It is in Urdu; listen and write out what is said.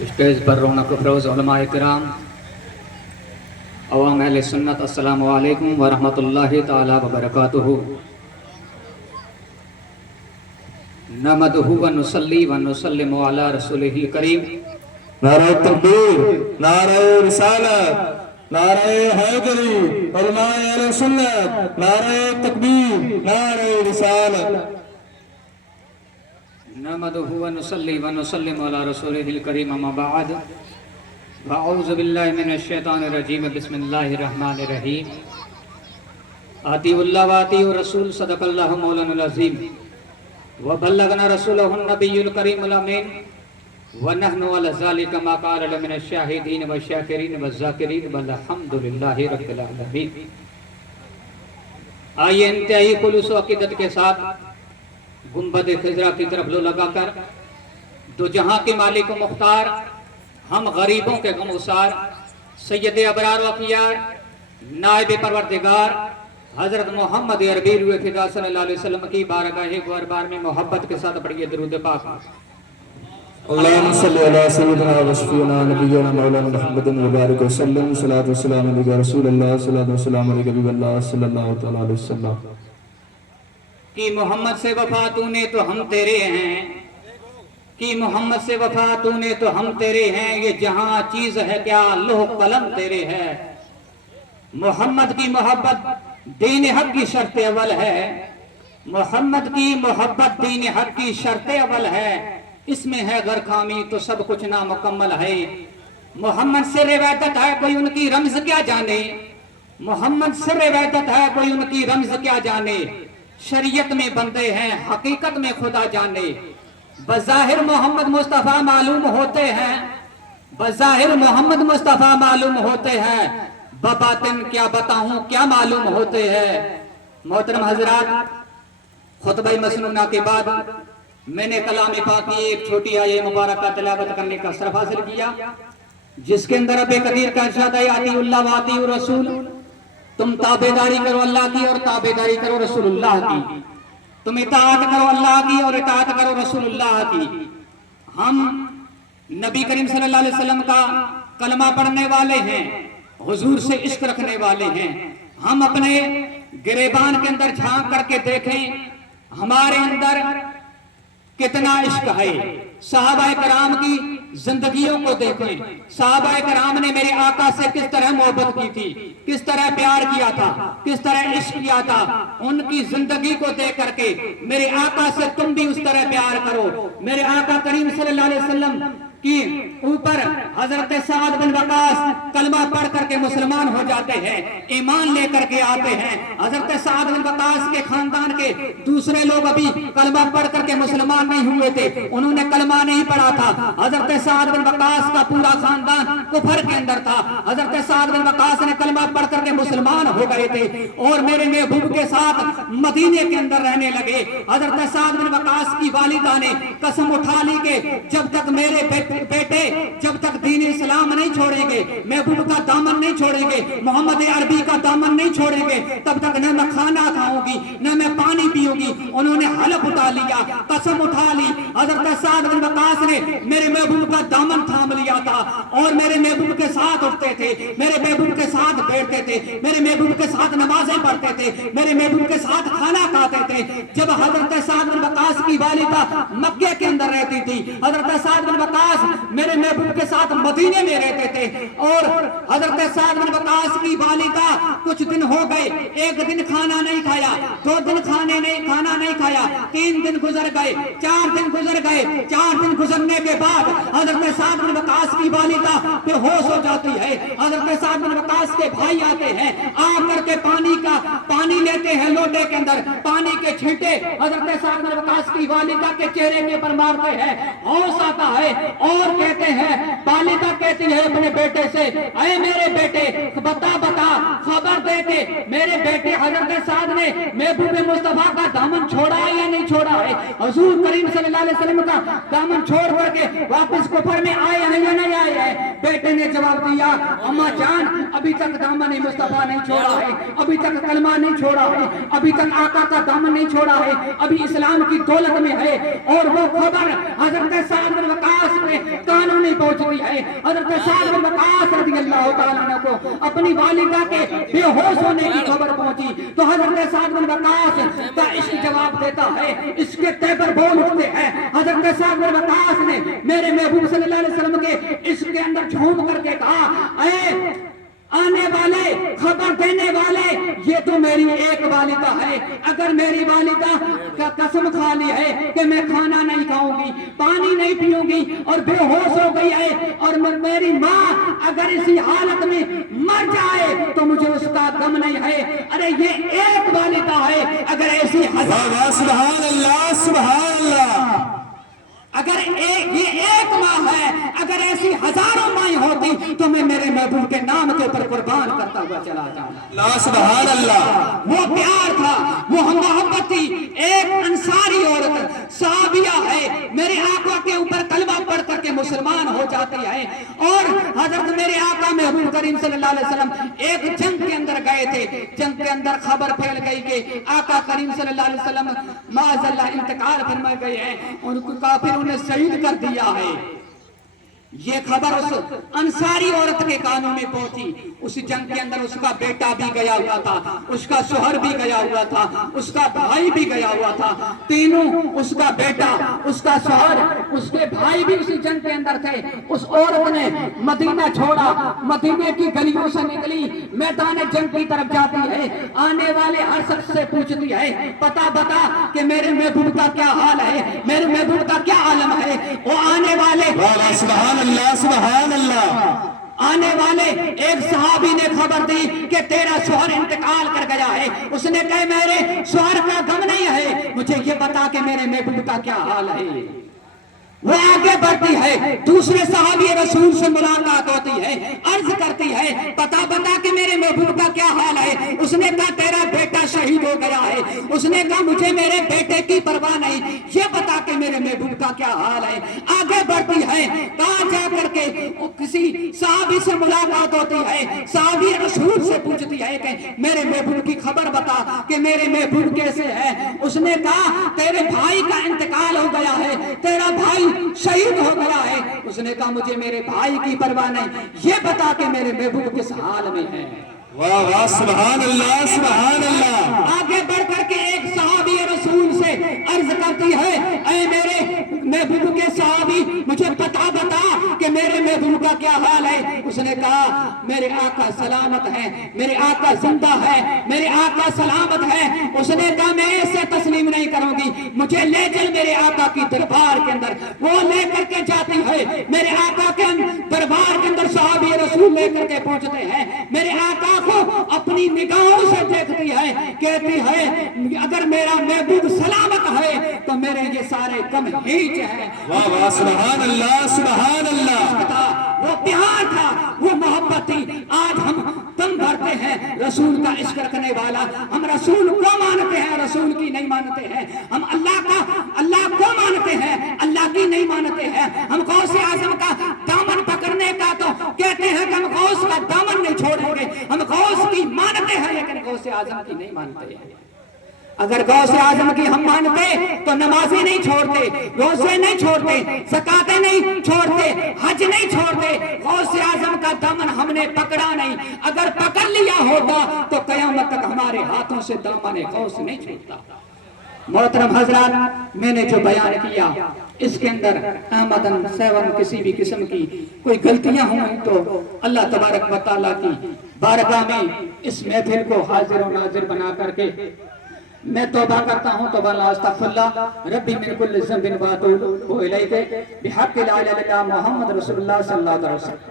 اسٹیج پر رونق افروز علماء کرام، عوام اہل سنت، السلام علیکم ورحمۃ اللہ تعالی وبرکاتہ۔ نحمدہ ونصلی ونسلم علی رسولہ الکریم۔ نعرہ تکبیر، نعرہ رسالت، نعرہ حیدری، علماء اہل سنت، نعرہ تکبیر، نعرہ رسالت۔ نحمدہ ونصلی ونسلم علی رسولہ الکریم، اما بعد، اعوذ باللہ من الشیطان الرجیم، بسم اللہ الرحمن الرحیم۔ اطیعوا اللہ واطیعوا الرسول، صدق اللہ مولانا العظیم، وبلغنا رسولہ النبی الکریم الامین، ونحن علی ذلک ما قال من الشاہدین والشاکرین والذاکرین والحمد للہ رب العالمین۔ آئیے انتہائی خلوص و عقیدت کے ساتھ گنبد خضرا کی طرف لو لگا کر دو جہاں کے مالک و مختار، ہم غریبوں کے غم گسار، سید ابرار و اخیار، نائب پروردگار حضرت محمد عربی روح فدا صلی اللہ علیہ وسلم کی بارگاہ گوہربار میں محبت کے ساتھ پڑھیے درود پاک۔ اللہم صلی علی سیدنا و شفیعنا نبینا مولانا محمد مبارک وسلم، صلاۃ و سلام علیہ رسول اللہ، صلاۃ و سلام علیہ حبیب اللہ صلی اللہ علیہ وسلم۔ کہ محمد سے وفا تو نے تو ہم تیرے ہیں، کہ محمد سے وفا تو نے تو ہم تیرے ہیں، یہ جہاں چیز ہے کیا لوح قلم تیرے ہے۔ محمد کی محبت دین حق کی شرط اول ہے، محمد کی محبت دین حق کی شرط اول ہے، اس میں ہے غیر خامی تو سب کچھ نامکمل ہے۔ محمد سے روایت ہے کوئی ان کی رمز کیا جانے، محمد سے روایت ہے کوئی ان کی رمز کیا جانے، شریعت میں بندے ہیں حقیقت میں خدا جانے۔ بظاہر محمد مصطفیٰ معلوم ہوتے ہیں، بظاہر محمد مصطفیٰ معلوم ہوتے ہیں، بباطن کیا بتاؤں کیا معلوم ہوتے ہیں۔ محترم حضرات، خطبہ مسنونہ کے بعد میں نے کلام پاک کی ایک چھوٹی آیہ مبارکہ تلاوت کرنے کا شرف حاصل کیا، جس کے اندر رب قدیر کا ارشاد ہے اطیعوا اللہ واطیعوا الرسول، تم تابعداری کرو اللہ کی اور تابعداری کرو رسول اللہ کی، تم اطاعت کرو اللہ کی اور اطاعت کرو رسول اللہ کی۔ ہم نبی کریم صلی اللہ علیہ وسلم کا کلمہ پڑھنے والے ہیں، حضور سے عشق رکھنے والے ہیں۔ ہم اپنے گریبان کے اندر جھانک کر کے دیکھیں ہمارے اندر کتنا عشق ہے۔ صحابہ کرام کی زندگیوں کو دیکھیں، صحابہ کرام نے میرے آقا سے کس طرح محبت کی تھی، کس طرح پیار کیا تھا، کس طرح عشق کیا تھا۔ ان کی زندگی کو دیکھ کر کے میرے آقا سے تم بھی اس طرح پیار کرو۔ میرے آقا کریم صلی اللہ علیہ وسلم کی اوپر حضرت سعد بن وقاص کلمہ پڑھ کر کے مسلمان ہو جاتے ہیں، ایمان لے کر کے آتے ہیں۔ حضرت سعد بن وقاص کے خاندان کے دوسرے لوگ ابھی کلمہ پڑھ کر کے مسلمان نہیں ہوئے تھے، انہوں نے کلمہ نہیں پڑھا تھا۔ حضرت سعد بن وقاص کا پورا خاندان کفر کے اندر تھا، حضرت سعد بن وقاص نے کلمہ پڑھ کر کے مسلمان ہو گئے تھے اور میرے محبوب کے ساتھ مدینے کے اندر رہنے لگے۔ حضرت سعد بن وقاص کی والدہ نے قسم اٹھا لی کہ جب تک میرے بیٹے جب تک دین اسلام نہیں چھوڑیں گے، محبوب کا دامن نہیں چھوڑیں گے، محمد عربی کا دامن نہیں چھوڑیں گے، تب تک نہ میں کھانا کھاؤں گی نہ میں پانی پیوں گی۔ انہوں نے حلف اٹھا لیا، قسم اٹھا لی۔ حضرت سعد بن وقاص نے میرے محبوب کا دامن تھام لیا تھا اور میرے محبوب کے ساتھ اٹھتے تھے، میرے محبوب کے ساتھ بیٹھتے تھے، میرے محبوب کے ساتھ نمازیں پڑھتے تھے، میرے محبوب کے ساتھ کھانا کھاتے تھے۔ جب حضرت سعد بن وقاص کی والدہ مکے کے اندر رہتی تھی، حضرت سعد بن وقاص میرے محبوب کے ساتھ مدینے میں رہتے تھے، اور حضرت سعد بن وقاص کی والدہ کچھ دن ہو گئے، ایک دن کھانا نہیں کھایا، 2 دن کھانا نہیں کھایا، 3 دن گزر گئے، 4 دن گزر گئے۔ 4 دن گزرنے کے بعد حضرت سعد بن وقاص کی والدہ بے ہوش ہو جاتی ہے۔ حضرت سعد بن وقاص کے بھائی آتے ہیں، آ کر کے پانی لیتے ہیں لوٹے کے اندر، پانی کے چھینٹے حضرت سعد بن وقاص کی والدہ کے چہرے کے پر مارتے ہیں، ہوش آتا ہے اور کہتے ہیں والدہ کہتی ہے اپنے بیٹے سے اے میرے بیٹے بتا بتا خبر دے کے میرے بیٹے حضرت سعد نے محبوب مصطفیٰ کا دامن چھوڑا ہے یا نہیں چھوڑا ہے؟ حضور کریم صلی اللہ علیہ وسلم کا دامن چھوڑ کر کے واپس کفر میں آئے ہیں یا نہیں آئے ہیں؟ بیٹے نے جواب دیا اماں جان ابھی تک دامن مصطفیٰ نہیں چھوڑا ہے، ابھی تک کلمہ نہیں چھوڑا ہے، ابھی تک آقا کا دامن نہیں چھوڑا ہے، ابھی اسلام کی دولت میں ہے۔ اور وہ خبر حضرت سعد بن وقاص میں کانوں نہیں پہنچتی ہے۔ حضرت سعد بن وقاص رضی اللہ تعالیٰ عنہ کو اپنی والدہ کے بے ہوش ہونے کی خبر پہنچی تو حضرت سعد بن وقاص کا عشق جواب دیتا ہے، اس کے تیبر بول اٹھتے ہیں۔ حضرت سعد بن وقاص نے میرے محبوب صلی اللہ علیہ وسلم کے عشق کے اندر جھوم کر کے کہا اے آنے والے خبر دینے والے یہ تو میری ایک والدہ ہے، اگر میری والدہ کا قسم کھا لی ہے کہ میں کھانا نہیں کھاؤں گی، پانی نہیں پیوں گی اور بے ہوش ہو گئی ہے اور میری ماں اگر اسی حالت میں مر جائے تو مجھے اس کا غم نہیں ہے۔ ارے یہ ایک والدہ ہے، اگر ایسی سبحان اللہ سبحان اللہ، اگر یہ ایک ماں ہے، اگر ایسی ہزاروں مائیں ہوتی تو میں میرے محبوب کے نام کے اوپر قربان کرتا ہوا چلا جاؤں۔ اللہ سبحان اللہ، وہ پیار تھا، وہ محبت تھی۔ ایک انصاری عورت صحابیہ ہے، میرے آقا کے اوپر کلمہ پڑھ کر کے مسلمان ہو جاتی ہے اور حضرت میرے آقا محبوب کریم صلی اللہ علیہ وسلم ایک جنگ کے اندر گئے تھے، جنگ کے اندر خبر پھیل گئی کہ آقا کریم صلی اللہ علیہ وسلم معاذ اللہ انتقال فرما گئے ہیں، ان کو کافر انہیں شہید کر دیا ہے۔ یہ خبر اس انصاری عورت کے کانوں میں پہنچی۔ اس جنگ کے اندر اس کا بیٹا بھی گیا ہوا تھا، اس کا شوہر بھی گیا ہوا تھا، اس کا بھائی بھی گیا ہوا تھا، تینوں اس کا بیٹا، اس کا شوہر، اس کے بھائی بھی اسی جنگ کے اندر تھے۔ اس عورت نے مدینہ چھوڑا، مدینے کی گلیوں سے نکلی، میدان جنگ کی طرف جاتی ہے، آنے والے ہر شخص سے پوچھتی ہے پتا بتا کہ میرے محبوب کا کیا حال ہے، میرے محبوب کا کیا عالم ہے۔ وہ آنے والے سبحان اللہ سبحان اللہ، آنے والے ایک صحابی نے خبر دی کہ تیرا شوہر انتقال کر گیا ہے۔ اس نے کہا میرے شوہر کا غم نہیں ہے، مجھے یہ بتا کہ میرے محبوب کا کیا حال ہے۔ وہ آگے بڑھتی ہے، دوسرے صحابی رسول سے ملاقات ہوتی ہے، عرض کرتی ہے پتا بتا کہ میرے محبوب کا کیا حال ہے۔ اس نے کہا تیرا بیٹا شہید ہو گیا ہے۔ اس نے کہا مجھے میرے بیٹے کی پرواہ نہیں، یہ بتا کہ میرے محبوب کا کیا حال ہے۔ آگے بڑھتی ہے، کہاں جا کر کے کسی صحابی سے ملاقات ہوتی ہے، صحابی رسول سے پوچھتی ہے کہ میرے محبوب کی خبر بتا کہ میرے محبوب کیسے ہے۔ اس نے کہا تیرے بھائی کا انتقال ہو گیا ہے، تیرا بھائی شہید ہو گیا ہے۔ اس نے کہا مجھے میرے بھائی کی پرواہ نہیں، یہ بتا کہ میرے محبوب کس حال میں ہے۔ واہ واہ سبحان اللہ سبحان اللہ، آگے بڑھ کر کے ایک صحابی رسول سے عرض کرتی ہے اے میرے محبوب کے صحابی مجھے پتا بتا کہ میرے محبوب کا کیا حال ہے۔ اس نے کہا میرے آقا سلامت ہے، میرے آقا زندہ ہے، میرے آقا سلامت ہے۔ اس نے کہا میں اسے تسلیم نہیں کروں گی، مجھے لے چل میرے آقا کی دربار کے اندر۔ وہ لے کر کے جاتی ہے، میرے آقا کے دربار کے اندر صحابی رسول لے کر کے پہنچتے ہیں، میرے آقا کو اپنی نگاہوں سے دیکھتی ہے، کہتی ہے اگر میرا محبوب سلامت ہے تو میرے یہ سارے غم ہیچ ہے۔ واہ واہ سبحان اللہ سبحان اللہ، وہ پیار تھا، وہ محبت تھی۔ آج ہم دم بھرتے ہیں رسول کا عشق رکھنے والا، ہم رسول کو مانتے ہیں، رسول کی نہیں مانتے ہیں۔ ہم اللہ کو مانتے ہیں، اللہ کی نہیں مانتے ہیں۔ ہم غوث اعظم کا دامن پکڑنے کا تو کہتے ہیں کہ ہم غوث کا دامن نہیں چھوڑیں گے، ہم غوث کی مانتے ہیں لیکن غوث اعظم کی نہیں مانتے ہیں۔ اگر غوث اعظم کی ہم مانتے تو نمازیں نہیں چھوڑتے، روزے نہیں چھوڑتے، زکاتیں نہیں چھوڑتے، حج نہیں چھوڑتے۔ غوث اعظم کا دامن ہم نے پکڑا نہیں، اگر پکڑ لیا ہوتا تو قیامت تک ہمارے ہاتھوں سے دامن غوث نہیں چھوڑتا۔ محترم حضرات، میں نے جو بیان کیا اس کے اندر احمدن سیون کسی بھی قسم کی کوئی غلطیاں ہوں تو اللہ تبارک و تعالیٰ کی بارگاہ میں اس محفل کو حاضر و ناظر بنا کر کے میں توبہ کرتا ہوں، توبہ لا استغفر اللہ ربی من کل ذنب و اتوب الیہ بحق لا الہ الا اللہ محمد رسول اللہ صلی اللہ علیہ وسلم۔